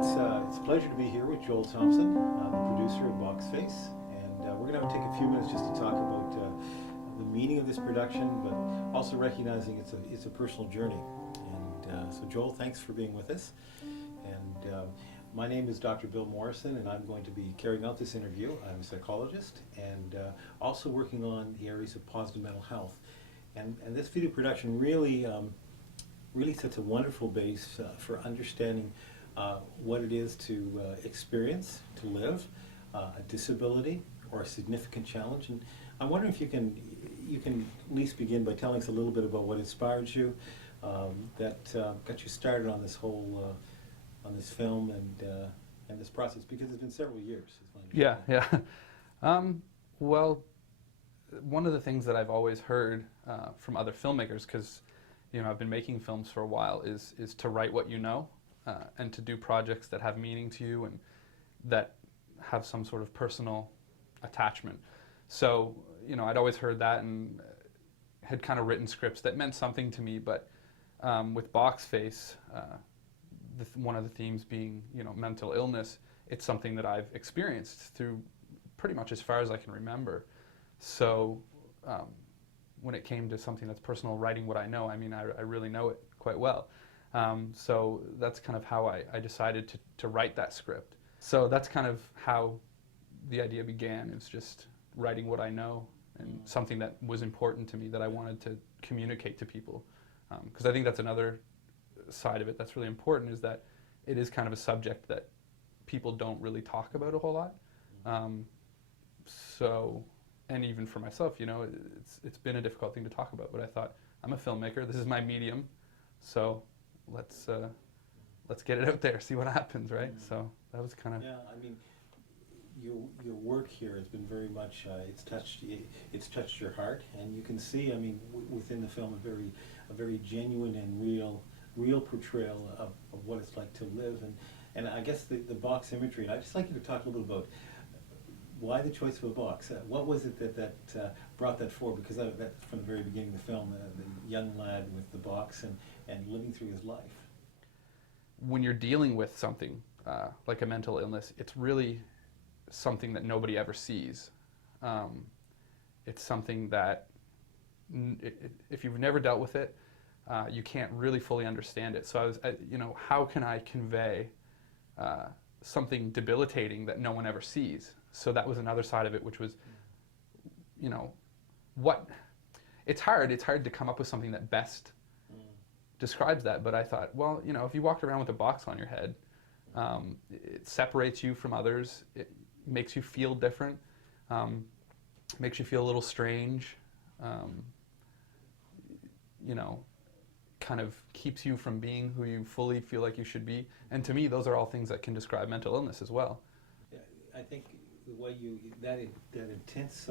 It's a pleasure to be here with Joel Thompson, the producer of Boxface, and we're going to take a few minutes just to talk about the meaning of this production, but also recognizing it's a personal journey. And so, Joel, thanks for being with us. And my name is Dr. Bill Morrison, and I'm going to be carrying out this interview. I'm a psychologist and also working on the areas of positive mental health. And this video production really sets a wonderful base for understanding what it is to experience, to live, a disability or a significant challenge. And I'm wondering if you can at least begin by telling us a little bit about what inspired you, that got you started on this whole on this film and this process, because it's been several years. Yeah. Well, one of the things that I've always heard from other filmmakers, because I've been making films for a while, is to write what you know, and to do projects that have meaning to you and that have some sort of personal attachment. So, I'd always heard that and had kind of written scripts that meant something to me, but with Boxface, one of the themes being, mental illness, it's something that I've experienced through pretty much as far as I can remember. So when it came to something that's personal, writing what I know, I really know it quite well. So that's kind of how I decided to write that script. So that's kind of how the idea began, is just writing what I know and something that was important to me that I wanted to communicate to people. Because I think that's another side of it that's really important, is that it is kind of a subject that people don't really talk about a whole lot. And even for myself, it's been a difficult thing to talk about, but I thought, I'm a filmmaker, this is my medium, so let's get it out there, see what happens, right? So that was kind of... Yeah, your work here has been very much, it's touched your heart, and you can see, within the film, a very genuine and real portrayal of what it's like to live, and I guess the box imagery, and I'd just like you to talk a little bit about why the choice of a box. What was it that brought that forward? Because that's from the very beginning of the film, the young lad with the box and living through his life. When you're dealing with something like a mental illness, it's really something that nobody ever sees. It's something that, if you've never dealt with it, you can't really fully understand it. So how can I convey something debilitating that no one ever sees? So that was another side of it, which was, it's hard to come up with something that best describes that. But I thought, well, if you walked around with a box on your head, it separates you from others. It makes you feel different, makes you feel a little strange, kind of keeps you from being who you fully feel like you should be. And to me, those are all things that can describe mental illness as well. Yeah, I think the way that intense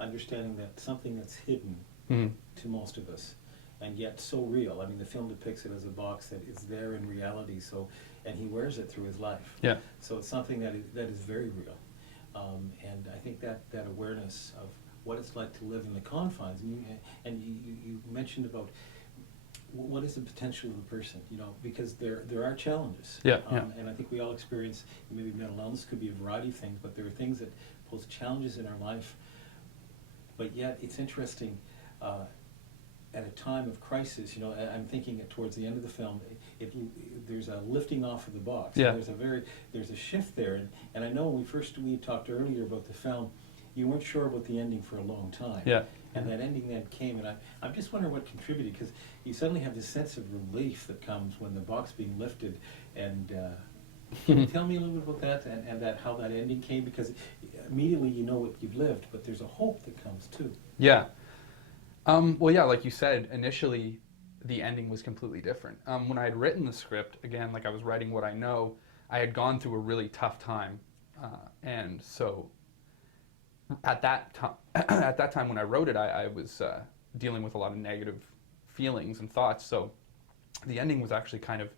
understanding that something that's hidden to most of us, and yet so real. The film depicts it as a box that is there in reality. So, and he wears it through his life. Yeah. So it's something that is very real, and I think that awareness of what it's like to live in the confines, and you mentioned about what is the potential of the person, because there are challenges. Yeah. And I think we all experience, maybe mental illness could be a variety of things, but there are things that pose challenges in our life. But yet it's interesting, at a time of crisis, I'm thinking towards the end of the film, there's a lifting off of the box. Yeah. There's a shift there, and I know when we talked earlier about the film, you weren't sure about the ending for a long time. Yeah. And that ending then came, and I'm just wondering what contributed, because you suddenly have this sense of relief that comes when the box being lifted, and can you tell me a little bit about that, and how that ending came? Because immediately you know what you've lived, but there's a hope that comes too. Yeah. Well, yeah, like you said, initially the ending was completely different. When I had written the script, again, like I was writing what I know, I had gone through a really tough time, and so at that time when I wrote it, I was dealing with a lot of negative feelings and thoughts. So the ending was actually kind of,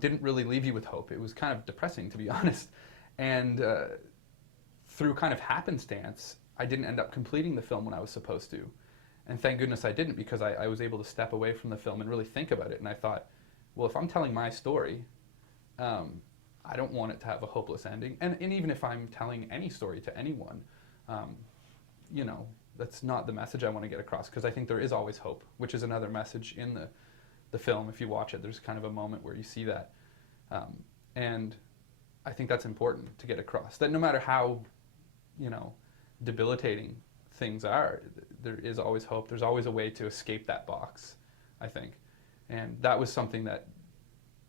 didn't really leave you with hope. It was kind of depressing, to be honest. And through kind of happenstance, I didn't end up completing the film when I was supposed to. And thank goodness I didn't, because I was able to step away from the film and really think about it. And I thought, well, if I'm telling my story, I don't want it to have a hopeless ending. And even if I'm telling any story to anyone, you know, that's not the message I want to get across, because I think there is always hope, which is another message in the film. If you watch it, there's kind of a moment where you see that. And I think that's important to get across, that no matter how, you know, debilitating things are, there is always hope. There's always a way to escape that box, I think. And that was something that,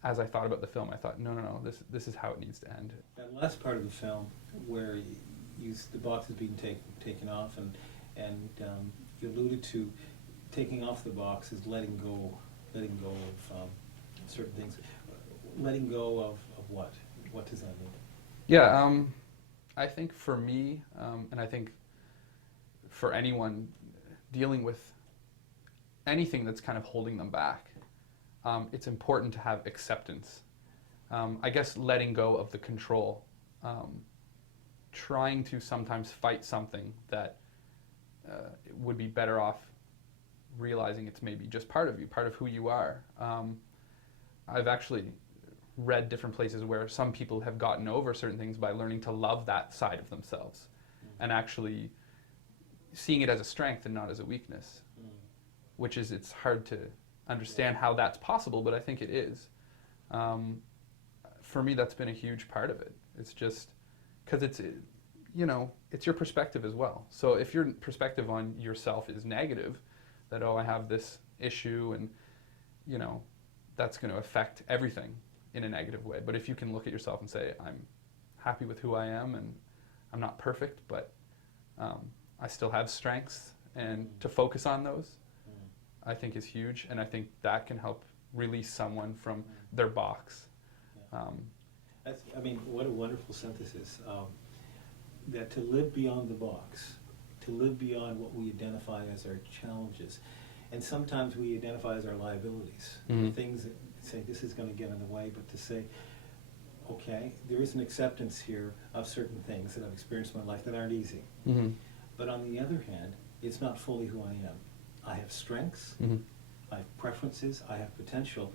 as I thought about the film, I thought, no, this is how it needs to end. That last part of the film, where the box is being taken off, and you alluded to taking off the box is letting go of certain things. Letting go of what? What does that mean? Yeah, I think for me, and I think for anyone dealing with anything that's kind of holding them back, it's important to have acceptance. I guess letting go of the control, trying to sometimes fight something that would be better off realizing it's maybe just part of you, part of who you are. I've actually read different places where some people have gotten over certain things by learning to love that side of themselves, and actually seeing it as a strength and not as a weakness, which is, it's hard to understand how that's possible, but I think it is. For me, that's been a huge part of it. It's just because it's, you know, it's your perspective as well. So if your perspective on yourself is negative, that, oh, I have this issue, and, you know, that's going to affect everything in a negative way. But if you can look at yourself and say, I'm happy with who I am, and I'm not perfect, but I still have strengths, and to focus on those, I think is huge, and I think that can help release someone from their box. I mean, what a wonderful synthesis. That to live beyond the box, to live beyond what we identify as our challenges, and sometimes we identify as our liabilities, things that say this is going to get in the way, but to say, okay, there is an acceptance here of certain things that I've experienced in my life that aren't easy. But on the other hand, it's not fully who I am. I have strengths, I have preferences, I have potential,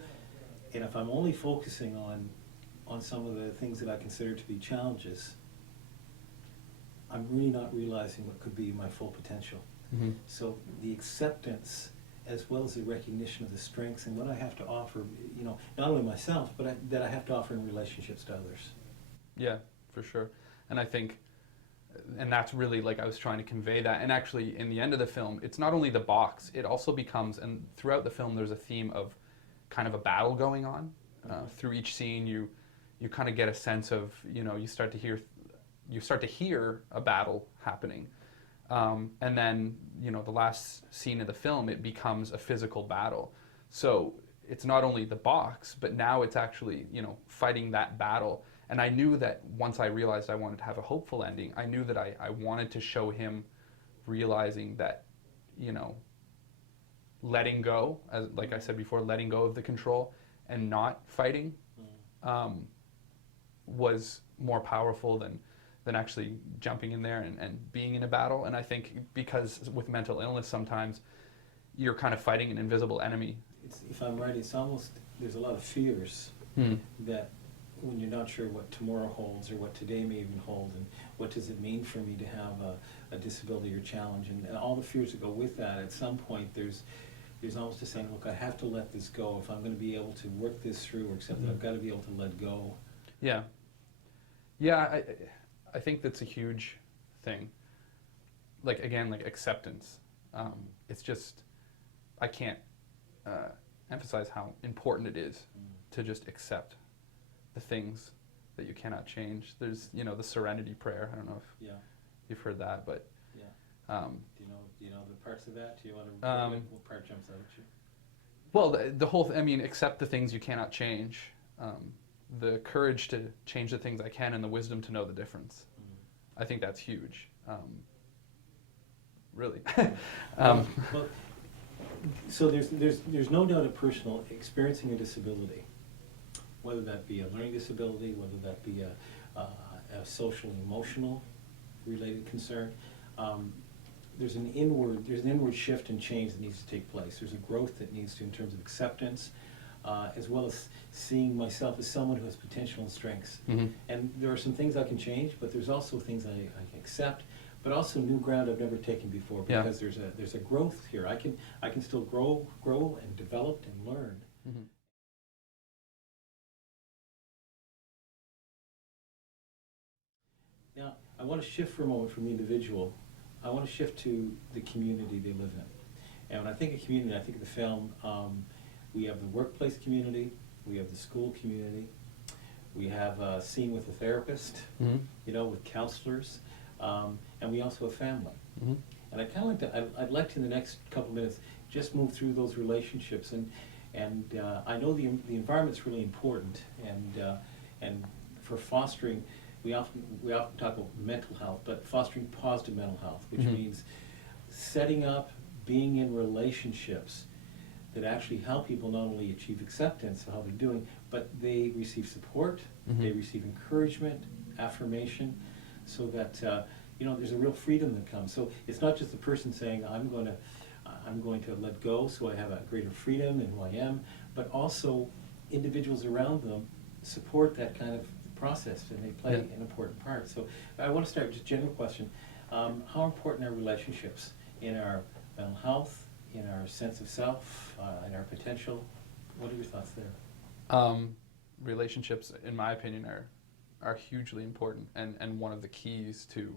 and if I'm only focusing on some of the things that I consider to be challenges, I'm really not realizing what could be my full potential. So the acceptance, as well as the recognition of the strengths and what I have to offer, you know, not only myself, but that I have to offer in relationships to others. Yeah, for sure. And I think, and that's really, like, I was trying to convey that. And actually, in the end of the film, it's not only the box, it also becomes, and throughout the film, there's a theme of kind of a battle going on. Through each scene, you kind of get a sense of, you know, you start to hear a battle happening. And then, you know, the last scene of the film, it becomes a physical battle. So it's not only the box, but now it's actually, you know, fighting that battle. And I knew that once I realized I wanted to have a hopeful ending, I knew that I wanted to show him realizing that, you know, letting go, as like I said before, letting go of the control and not fighting was more powerful than actually jumping in there and being in a battle. And I think because with mental illness, sometimes you're kind of fighting an invisible enemy. If I'm right, it's almost, there's a lot of fears that when you're not sure what tomorrow holds or what today may even hold, and what does it mean for me to have a disability or challenge, and all the fears that go with that, at some point there's almost a saying, look, I have to let this go. If I'm going to be able to work this through or accept that, I've got to be able to let go. Yeah, I think that's a huge thing. Like, again, like acceptance. It's just, I can't emphasize how important it is to just accept the things that you cannot change. There's, you know, the serenity prayer. I don't know if you've heard that, but do you know the parts of that? Do you want to? What part jumps out at you? Well, the whole. I mean, accept the things you cannot change. The courage to change the things I can, and the wisdom to know the difference. I think that's huge. Really. Well, so there's no doubt a personal experiencing a disability, whether that be a learning disability, whether that be a social emotional related concern. There's an inward shift and change that needs to take place. There's a growth that needs to, in terms of acceptance, as well as seeing myself as someone who has potential and strengths. And there are some things I can change, but there's also things I can accept, but also new ground I've never taken before, because there's a growth here. I can still grow and develop and learn. Now, I want to shift for a moment from the individual. I want to shift to the community they live in. And when I think of community, I think of the film. We have the workplace community, we have the school community, we have a scene with a therapist, you know, with counselors, and we also have family. And I'd like to in the next couple minutes just move through those relationships. And I know the environment's really important, and for fostering, we often talk about mental health, but fostering positive mental health, which means setting up, being in relationships that actually help people not only achieve acceptance of how they're doing, but they receive support, they receive encouragement, affirmation, so that you know, there's a real freedom that comes. So it's not just the person saying, I'm going to let go so I have a greater freedom in who I am, but also individuals around them support that kind of process, and they play an important part. So I want to start with just a general question. How important are relationships in our mental health, in our sense of self, in our potential? What are your thoughts there? Relationships, in my opinion, are hugely important, and one of the keys to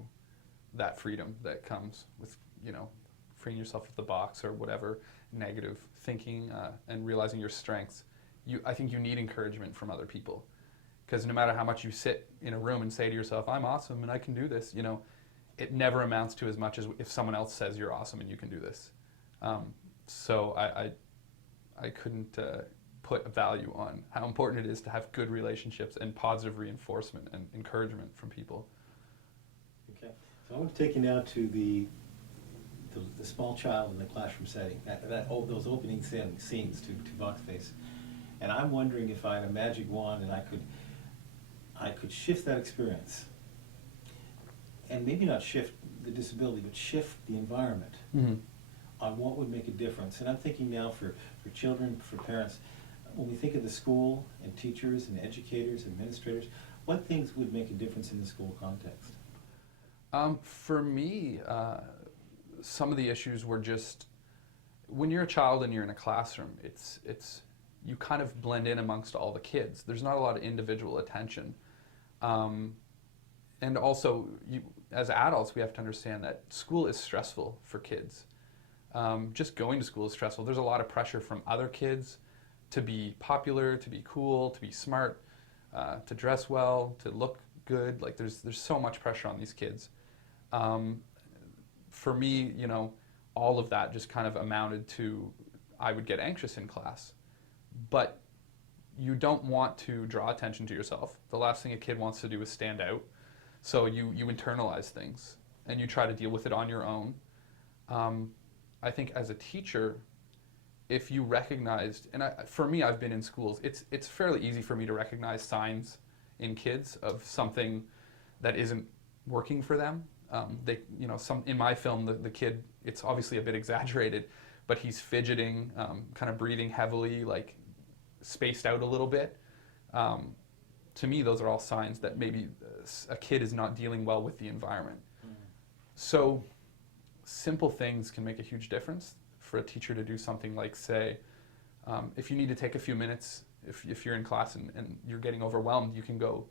that freedom that comes with, you know, freeing yourself of the box or whatever negative thinking, and realizing your strengths. I think you need encouragement from other people, because no matter how much you sit in a room and say to yourself, I'm awesome and I can do this, you know, it never amounts to as much as if someone else says you're awesome and you can do this. So I couldn't put a value on how important it is to have good relationships and positive reinforcement and encouragement from people. Okay, so I want to take you now to the small child in the classroom setting, those opening scenes to Boxface. And I'm wondering if I had a magic wand and I could shift that experience, and maybe not shift the disability, but shift the environment on what would make a difference. And I'm thinking now for children, for parents, when we think of the school and teachers and educators, administrators, what things would make a difference in the school context? For me, some of the issues were just, when you're a child and you're in a classroom, it's you kind of blend in amongst all the kids. There's not a lot of individual attention. And also, as adults, we have to understand that school is stressful for kids. Just going to school is stressful. There's a lot of pressure from other kids to be popular, to be cool, to be smart, to dress well, to look good. Like there's so much pressure on these kids. For me, you know, all of that just kind of amounted to, I would get anxious in class. But you don't want to draw attention to yourself. The last thing a kid wants to do is stand out. So you internalize things and you try to deal with it on your own. I think as a teacher, if you recognized, and for me, I've been in schools, it's fairly easy for me to recognize signs in kids of something that isn't working for them. You know, in my film, the kid, it's obviously a bit exaggerated, but he's fidgeting, kind of breathing heavily, like spaced out a little bit. To me, those are all signs that maybe a kid is not dealing well with the environment. So simple things can make a huge difference. For a teacher to do something like, say, if you need to take a few minutes, if you're in class and you're getting overwhelmed, you can go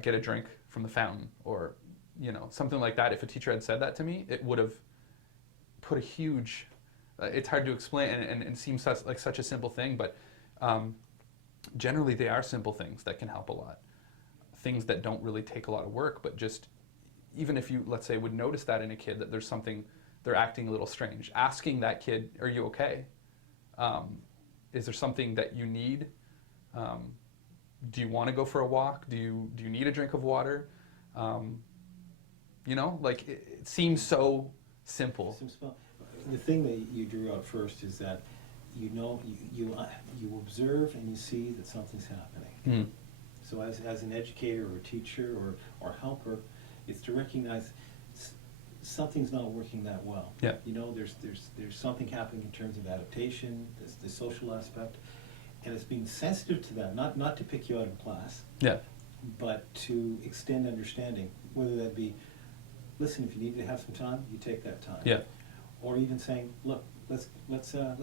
get a drink from the fountain, or you know, something like that. If a teacher had said that to me, it would have put a huge, it's hard to explain and seems like such a simple thing, but generally they are simple things that can help a lot. Things that don't really take a lot of work, but just, even if you, let's say, would notice that in a kid, that there's something, they're acting a little strange, asking that kid, are you okay? Is there something that you need? Do you want to go for a walk? Do you need a drink of water? You know, like it seems so simple. The thing that you drew out first is that you know, you observe and you see that something's happening. So as an educator or a teacher or helper, it's to recognize something's not working that well. Yeah. You know, there's something happening in terms of adaptation, the social aspect, And it's being sensitive to that, not to pick you out of class, Yeah. but to extend understanding, whether that be, listen, if you need to have some time, you take that time. Yeah. Or even saying, look, let's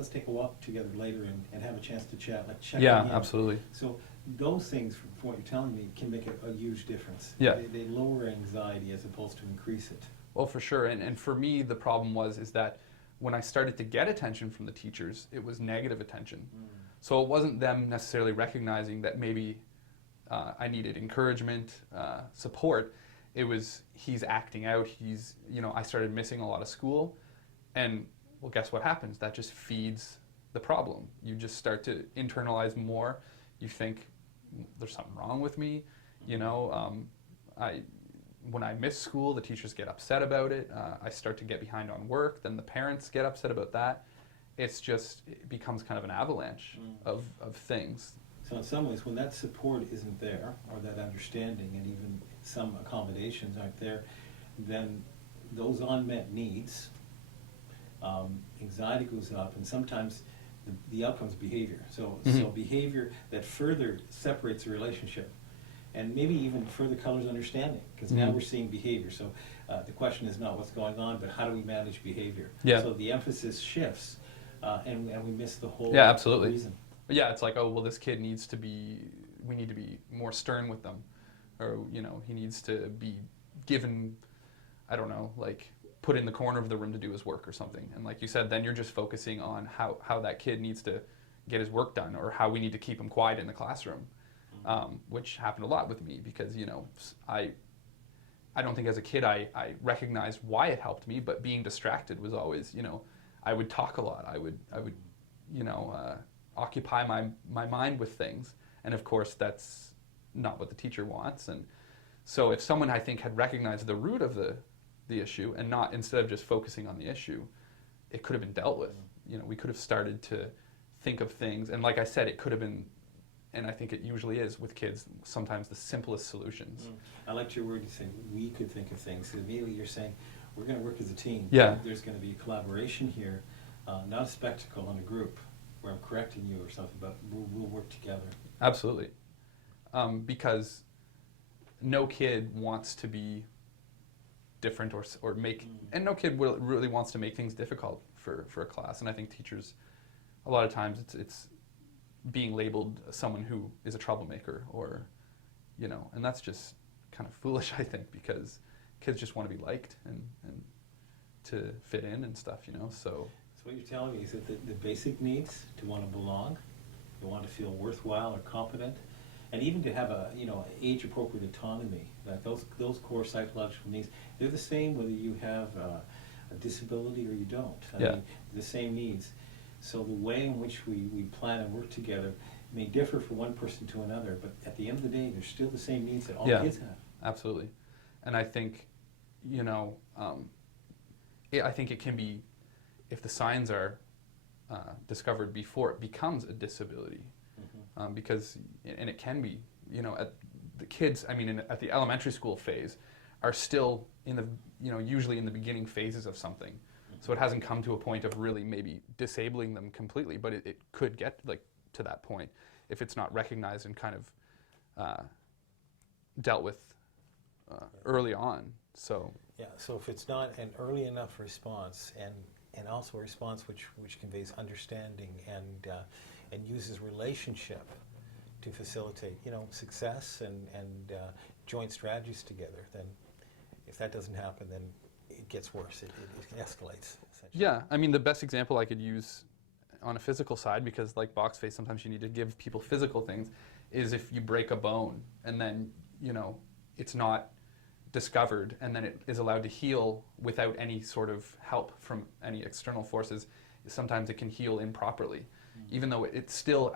take a walk together later and have a chance to chat, like check Yeah, in. absolutely. So those things, from what you're telling me, can make a huge difference. Yeah. They lower anxiety as opposed to increase it. Well, for sure. And for me, the problem is that when I started to get attention from the teachers, it was negative attention. So it wasn't them necessarily recognizing that maybe I needed encouragement, support. It was, he's acting out, I started missing a lot of school. And, well, guess what happens? That just feeds the problem. You just start to internalize more. You think, there's something wrong with me. When I miss school, the teachers get upset about it. I start to get behind on work. Then the parents get upset about that. It becomes kind of an avalanche of things. So in some ways, when that support isn't there, or that understanding, and even some accommodations aren't there, then those unmet needs, anxiety goes up, and sometimes the outcome's behavior. So behavior that further separates the relationship, and maybe even further colors understanding, because now we're seeing behavior. So the question is not what's going on, but how do we manage behavior? Yeah. So the emphasis shifts, and we miss the whole absolutely. reason. Yeah, it's like, oh, well, this kid we need to be more stern with them. Or, he needs to be given, I don't know, like put in the corner of the room to do his work or something. And like you said, then you're just focusing on how that kid needs to get his work done, or how we need to keep him quiet in the classroom, which happened a lot with me because, I don't think as a kid I recognized why it helped me, but being distracted was always, I would talk a lot. I would occupy my mind with things. And of course, that's not what the teacher wants. And so if someone, I think, had recognized the root of the issue and not, instead of just focusing on the issue, it could have been dealt with. We could have started to think of things. And like I said, it could have been, and I think it usually is with kids, sometimes the simplest solutions. I liked your word, you say, we could think of things. Immediately you're saying, we're going to work as a team. Yeah. There's going to be a collaboration here, not a spectacle in a group where I'm correcting you or something, but we'll work together. Absolutely. Because no kid wants to be different or make, and no kid really wants to make things difficult for a class. And I think teachers, a lot of times it's being labeled someone who is a troublemaker or, and that's just kind of foolish, I think, because kids just want to be liked and to fit in and stuff, so. So what you're telling me is that the basic needs to want to belong, to want to feel worthwhile or competent, and even to have a age-appropriate autonomy, that those core psychological needs, they're the same whether you have a disability or you don't. I mean, the same needs. So the way in which we plan and work together may differ from one person to another, but at the end of the day, they're still the same needs that all kids have. Absolutely. And I think, I think it can be, if the signs are discovered before it becomes a disability, because, and it can be, at the kids, at the elementary school phase, are still in the, usually in the beginning phases of something. So it hasn't come to a point of really maybe disabling them completely, but it could get to that point if it's not recognized and kind of dealt with early on. So yeah, so if it's not an early enough response and also a response which conveys understanding and uses relationship to facilitate success and joint strategies together, then if that doesn't happen, then it gets worse. It escalates, essentially. Yeah, the best example I could use on a physical side, because like Boxface, sometimes you need to give people physical things, is if you break a bone and then, it's not discovered and then it is allowed to heal without any sort of help from any external forces, sometimes it can heal improperly. Even though it's still,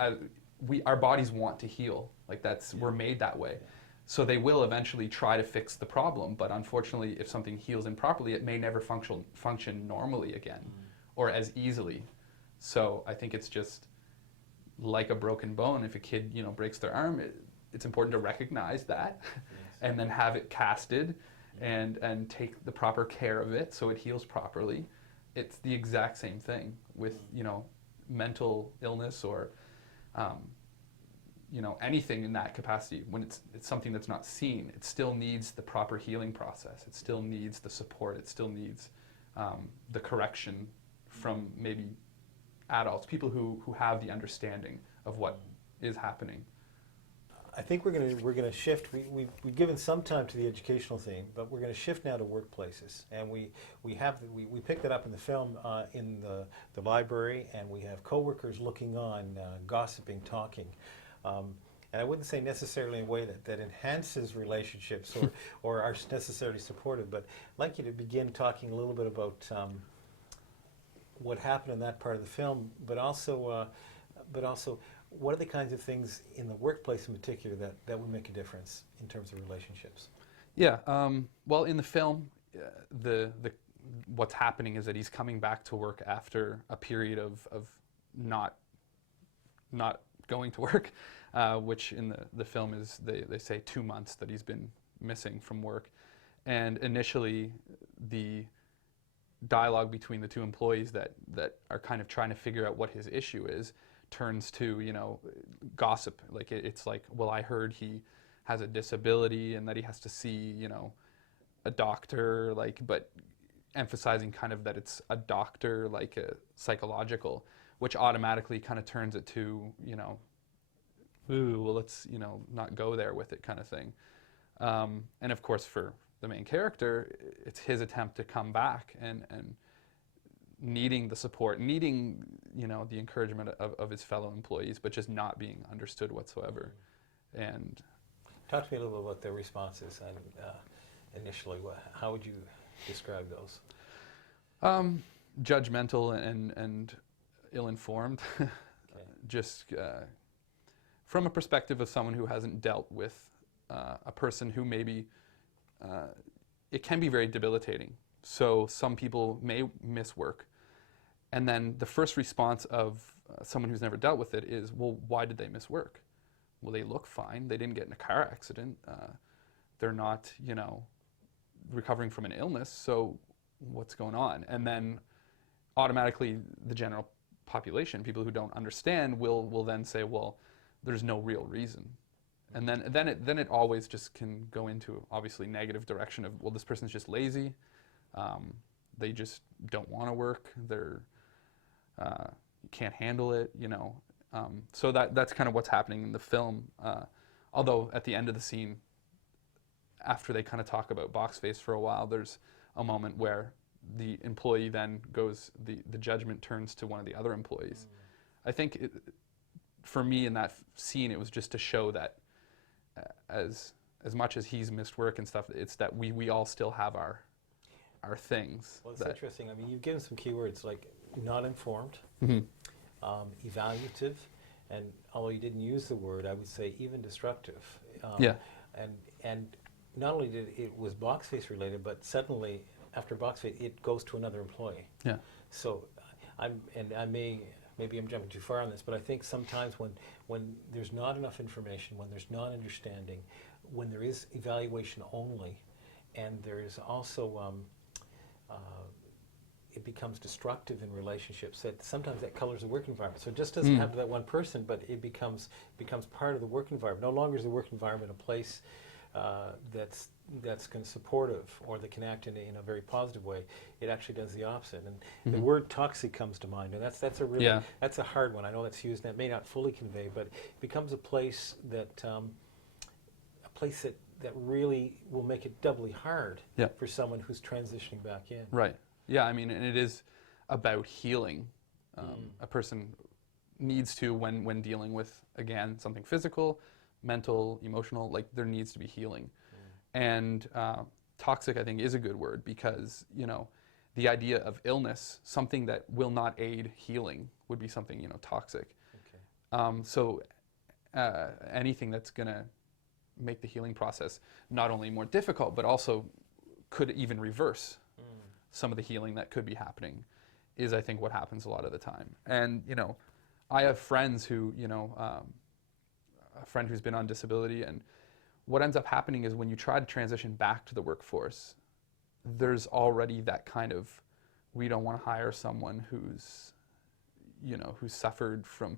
our bodies want to heal. We're made that way. So they will eventually try to fix the problem, but unfortunately, if something heals improperly, it may never function normally again, or as easily. So I think it's just like a broken bone. If a kid, breaks their arm, it's important to recognize that, and then have it casted, and take the proper care of it so it heals properly. It's the exact same thing with mental illness or anything in that capacity, when it's something that's not seen, it still needs the proper healing process. It still needs the support. It still needs the correction from maybe adults, people who have the understanding of what is happening. I think we're gonna shift. We've given some time to the educational theme, but we're gonna shift now to workplaces. And we picked it up in the film in the library, and we have coworkers looking on, gossiping, talking. And I wouldn't say necessarily in a way that enhances relationships or are necessarily supportive, but I'd like you to begin talking a little bit about what happened in that part of the film, but also what are the kinds of things in the workplace in particular that would make a difference in terms of relationships? Yeah. Well, in the film, what's happening is that he's coming back to work after a period of not going to work, which in the film is they say 2 months that he's been missing from work. And initially, the dialogue between the two employees that are kind of trying to figure out what his issue is turns to, gossip. Like it's like, well, I heard he has a disability and that he has to see, a doctor, but emphasizing kind of that it's a doctor, like a psychological, which automatically kind of turns it to, ooh, well, let's, not go there with it kind of thing. And of course, for the main character, it's his attempt to come back and needing the support, needing, the encouragement of his fellow employees, but just not being understood whatsoever. And talk to me a little bit about their responses and initially, how would you describe those? Judgmental and ill-informed. Okay. Just from a perspective of someone who hasn't dealt with a person who maybe it can be very debilitating. So some people may miss work, and then the first response of someone who's never dealt with it is, well, why did they miss work? Well, they look fine. They didn't get in a car accident. They're not, recovering from an illness. So what's going on? And then automatically the general population, people who don't understand, will then say, well, there's no real reason. And then it always just can go into obviously negative direction of, well, this person's just lazy. They just don't want to work. They're can't handle it, So that's kind of what's happening in the film. Although at the end of the scene, after they kind of talk about Boxface for a while, there's a moment where the employee then goes, the judgment turns to one of the other employees. I think for me in that scene, it was just to show that as much as he's missed work and stuff, it's that we all still have our things. Well, it's interesting. I mean, you've given some keywords like not informed, evaluative, and although you didn't use the word, I would say even destructive. Yeah. And not only was Boxface related, but suddenly after Boxface, it goes to another employee. Yeah. So maybe I'm jumping too far on this, but I think sometimes when there's not enough information, when there's not understanding, when there is evaluation only, and there is also it becomes destructive in relationships. That sometimes that colors the work environment. So it just doesn't have to that one person, but it becomes part of the work environment. No longer is the work environment a place that's kind of supportive or that can act in a very positive way. It actually does the opposite. And the word toxic comes to mind, and that's a really that's a hard one. I know that's used, and that may not fully convey, but it becomes a place that really will make it doubly hard for someone who's transitioning back in. Right. Yeah. I mean, and it is about healing. A person needs to, when dealing with, again, something physical, mental, emotional, like there needs to be healing. And toxic, I think, is a good word because, the idea of illness, something that will not aid healing would be something, toxic. Okay. So anything that's going to make the healing process not only more difficult, but also could even reverse some of the healing that could be happening is, I think, what happens a lot of the time. And, I have friends who, a friend who's been on disability, and what ends up happening is when you try to transition back to the workforce, there's already that kind of, we don't want to hire someone who's suffered from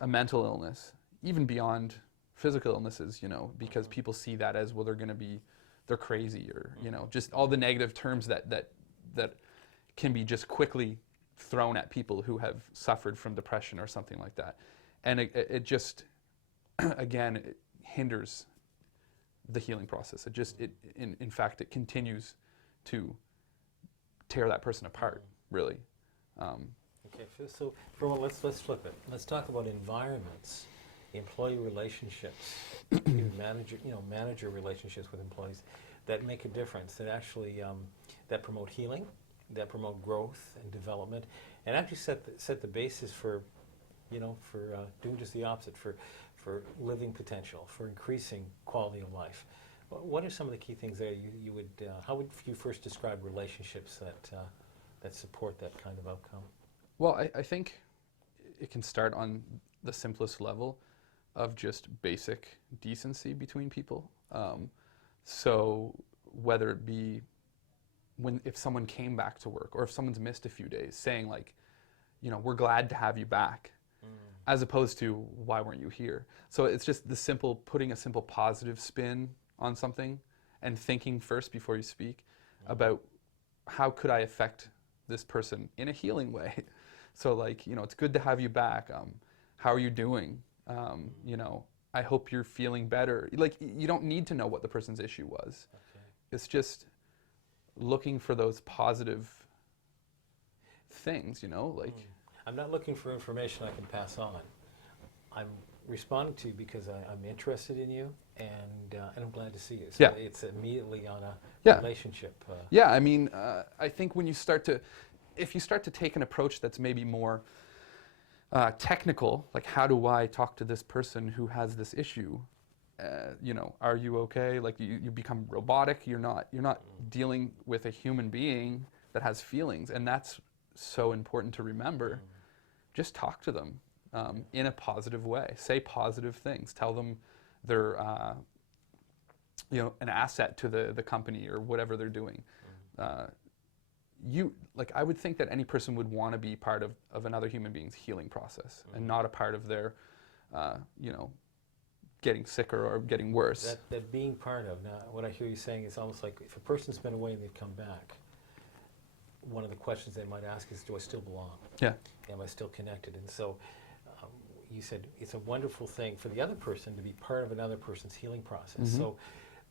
a mental illness. even beyond physical illnesses, because people see that as, well, they're crazy, or, just all the negative terms that can be just quickly thrown at people who have suffered from depression or something like that. And it just, again, it hinders the healing process. In fact, it continues to tear that person apart, really. Okay, so let's flip it. Let's talk about environments, employee relationships, even manager relationships with employees that make a difference, that actually that promote healing, that promote growth and development, and actually set the basis for doing just the opposite, for living potential, for increasing quality of life. What are some of the key things there you would, how would you first describe relationships that support that kind of outcome? Well, I think it can start on the simplest level of just basic decency between people. So whether it be if someone came back to work, or if someone's missed a few days, saying like, we're glad to have you back, as opposed to, why weren't you here? So it's just putting a simple positive spin on something, and thinking first before you speak about, how could I affect this person in a healing way? So like, it's good to have you back. How are you doing? I hope you're feeling better. Like, you don't need to know what the person's issue was. Okay. It's just looking for those positive things, like. I'm not looking for information I can pass on. I'm responding to you because I'm interested in you, and I'm glad to see you. So it's immediately on a relationship. Yeah, I mean, I think if you start to take an approach that's maybe more technical, like, how do I talk to this person who has this issue? Are you okay? Like, you become robotic. You're not dealing with a human being that has feelings, and that's so important to remember. Just talk to them in a positive way. Say positive things. Tell them they're an asset to the company or whatever they're doing. I would think that any person would want to be part of another human being's healing process, and not a part of their getting sicker or getting worse. That being part of, now what I hear you saying is almost like, if a person's been away and they've come back, one of the questions they might ask is, do I still belong? Yeah. Am I still connected? And so you said it's a wonderful thing for the other person to be part of another person's healing process. So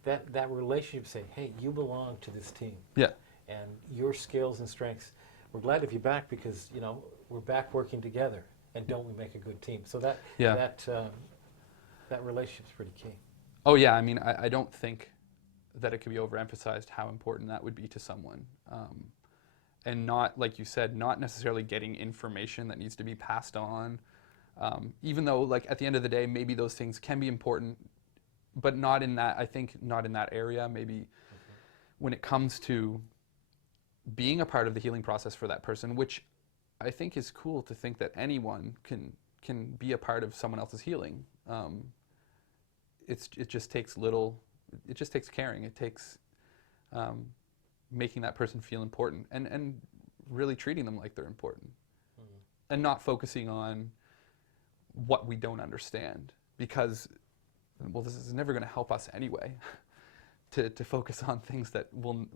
that relationship, saying, hey, you belong to this team. Yeah. And your skills and strengths, we're glad to have you back, because we're back working together, and don't we make a good team? So that relationship's pretty key. Oh yeah, I mean, I don't think that it could be overemphasized how important that would be to someone. And not, like you said, not necessarily getting information that needs to be passed on. Even though, like, at the end of the day, maybe those things can be important, but not in that, I think, not in that area. Maybe when it comes to being a part of the healing process for that person, which I think is cool to think that anyone can be a part of someone else's healing. It just takes caring. It takes making that person feel important, and really treating them like they're important, and not focusing on what we don't understand, because, well, this is never going to help us anyway. to focus on things that will,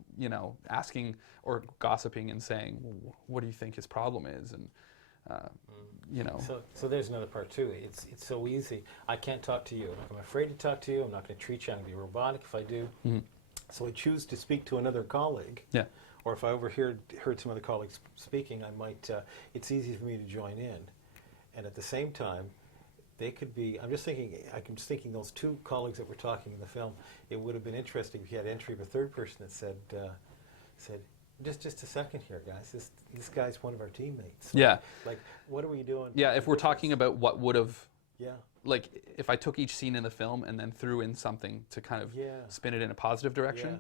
asking or gossiping and saying, well, what do you think his problem is? And, So there's another part too. It's so easy. I can't talk to you. I'm afraid to talk to you. I'm not going to treat you. I'm going to be robotic if I do. So I choose to speak to another colleague. Yeah. Or if I heard some other colleagues speaking, I might, it's easy for me to join in. And at the same time, they could be, I'm just thinking those two colleagues that were talking in the film, it would have been interesting if you had entry of a third person that said, just a second here, guys, this guy's one of our teammates. Yeah. Like, what are we doing? Yeah, if we're talking about what would have, yeah, like, if I took each scene in the film and then threw in something to kind of spin it in a positive direction,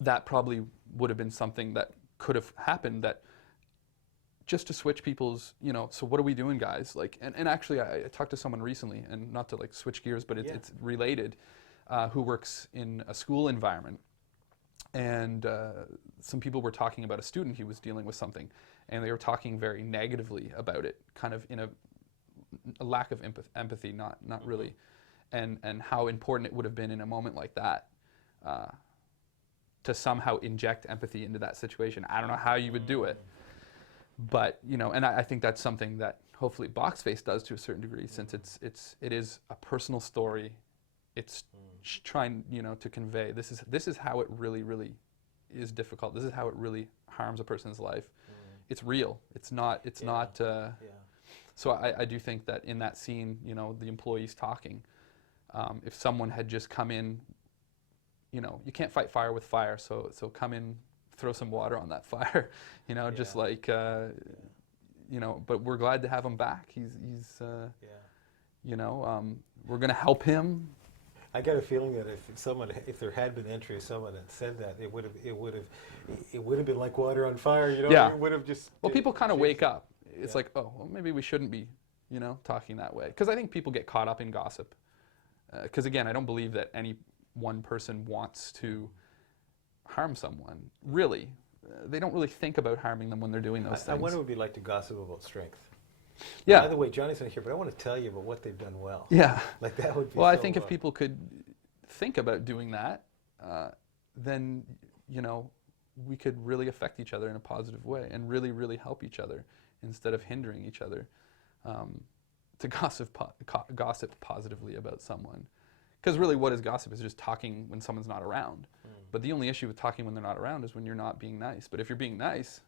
that probably would have been something that could have happened, that just to switch people's, so what are we doing, guys? Like, and actually, I talked to someone recently, and not to like switch gears, but it's related, who works in a school environment. And some people were talking about a student who was dealing with something, and they were talking very negatively about it, kind of in a a lack of empathy, not really, and how important it would have been in a moment like that to somehow inject empathy into that situation. I don't know how you would do it, but and I think that's something that hopefully Boxface does to a certain degree, since it is a personal story. It's trying to convey this is how it really is difficult. This is how it really harms a person's life. It's real. It's not. So I do think that in that scene, the employees talking, if someone had just come in, you can't fight fire with fire. So come in, throw some water on that fire, just like, but we're glad to have him back. He's we're going to help him. I got a feeling that if there had been entry of someone that said that, it would have been like water on fire. Yeah. It would have just. Well, people kind of wake up. It's like, oh, well, maybe we shouldn't be, talking that way. Because I think people get caught up in gossip. Because again, I don't believe that any one person wants to harm someone. Really, they don't really think about harming them when they're doing those things. I wonder what it would be like to gossip about strength. Yeah. By the way, Johnny's not here, but I want to tell you about what they've done well. Yeah. Like that would be. Well, I think if people could think about doing that, then we could really affect each other in a positive way and really help each other instead of hindering each other to gossip positively about someone. Because really, what is gossip? Is just talking when someone's not around. But the only issue with talking when they're not around is when you're not being nice. But if you're being nice,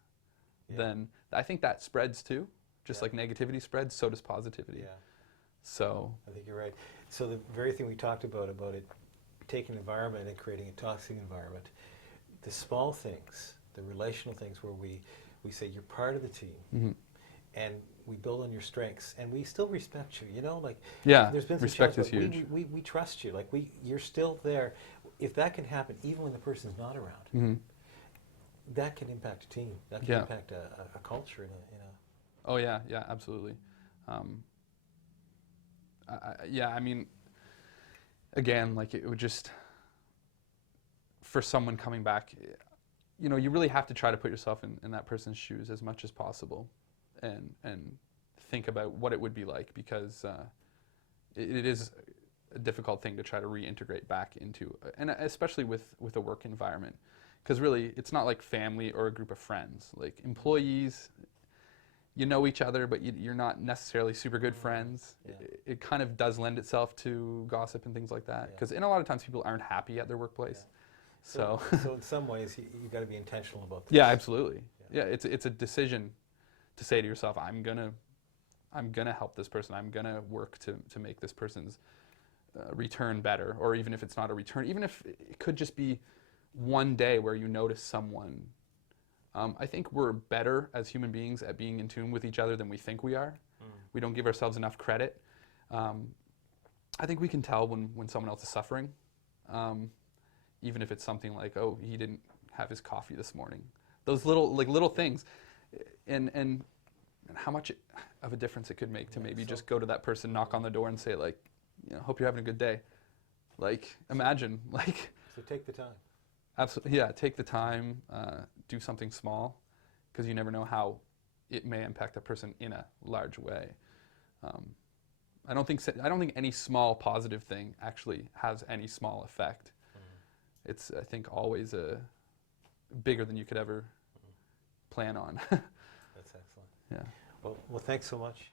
then I think that spreads too. Just like negativity spreads, so does positivity. Yeah. So I think you're right. So the very thing we talked about it taking an environment and creating a toxic environment, the small things, the relational things where we say you're part of the team, and we build on your strengths, and we still respect you. There's been some respect is huge. We trust you. You're still there. If that can happen, even when the person's not around, that can impact a team. That can impact a culture. Oh yeah, absolutely. I mean, again, it would just, for someone coming back, you really have to try to put yourself in that person's shoes as much as possible, and think about what it would be like, because it is a difficult thing to try to reintegrate back into, and especially with a work environment, because really it's not like family or a group of friends. Like employees, you know each other, but you're not necessarily super good friends. Yeah. It kind of does lend itself to gossip and things like that, because in a lot of times people aren't happy at their workplace. So in some ways, you got to be intentional about this. Yeah, absolutely. Yeah, it's a decision to say to yourself, I'm gonna help this person. I'm gonna work to make this person's return better, or even if it's not a return, even if it could just be one day where you notice someone. I think we're better as human beings at being in tune with each other than we think we are. We don't give ourselves enough credit. I think we can tell when someone else is suffering, even if it's something like, oh, he didn't have his coffee this morning. Those little things, and how much of a difference it could make to maybe just go to that person, knock on the door, and say hope you're having a good day. Imagine. So take the time. Absolutely, yeah. Take the time, do something small, because you never know how it may impact a person in a large way. I don't think any small positive thing actually has any small effect. It's, I think, always bigger than you could ever plan on. That's excellent. Yeah. Well, thanks so much.